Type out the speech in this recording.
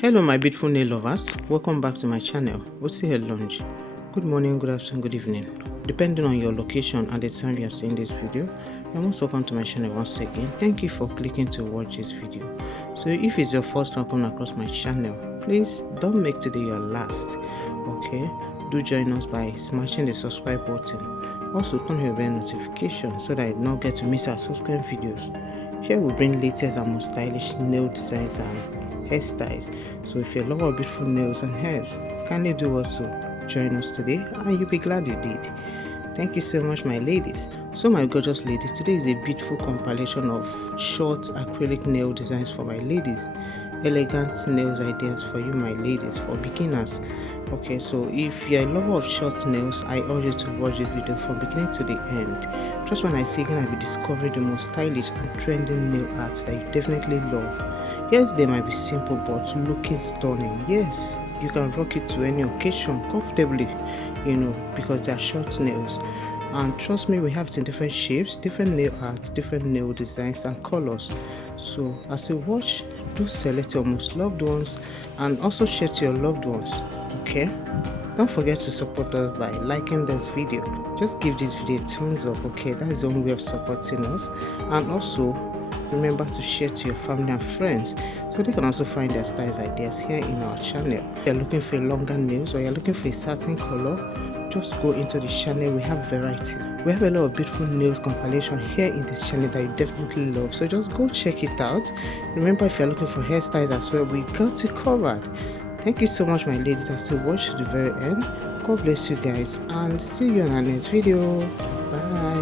Hello my beautiful nail lovers, welcome back to my channel. We'll see her lunch. Good morning, good afternoon, good evening, depending on your location and the time you are seeing this video. You're most welcome to my channel once again. Thank you for clicking to watch this video. So if it's your first time coming across my channel, please don't make today your last. Okay, do join us by smashing the subscribe button. Also turn on your bell notification so that you don't get to miss our subsequent videos. Here we bring latest and most stylish nail designs and hairstyles. So if you're a lover of beautiful nails and hairs, kindly do also join us today and you'll be glad you did. Thank you so much my ladies. So my gorgeous ladies, today is a beautiful compilation of short acrylic nail designs for my ladies. Elegant nails ideas for you my ladies, for beginners. Okay, so if you're a lover of short nails, I urge you to watch this video from beginning to the end. Just when I say you're gonna be discovering the most stylish and trending nail arts that you definitely love. Yes, they might be simple but looking stunning. Yes, you can rock it to any occasion comfortably, because they are short nails. And trust me, we have it in different shapes, different nail arts, different nail designs and colors. So as you watch, do select your most loved ones and also share to your loved ones. Okay, don't forget to support us by liking this video. Just give this video a thumbs up. Okay, that's the only way of supporting us. And also remember to share to your family and friends so they can also find their styles ideas here in our channel. If you're looking for longer nails or you're looking for a certain color, just go into the channel. We have variety. We have a lot of beautiful nails compilation here in this channel that you definitely love, so just go check it out. Remember, if you're looking for hairstyles as well, we got you covered. Thank you so much my ladies as you watch to the very end. God bless you guys and see you in our next video. Bye.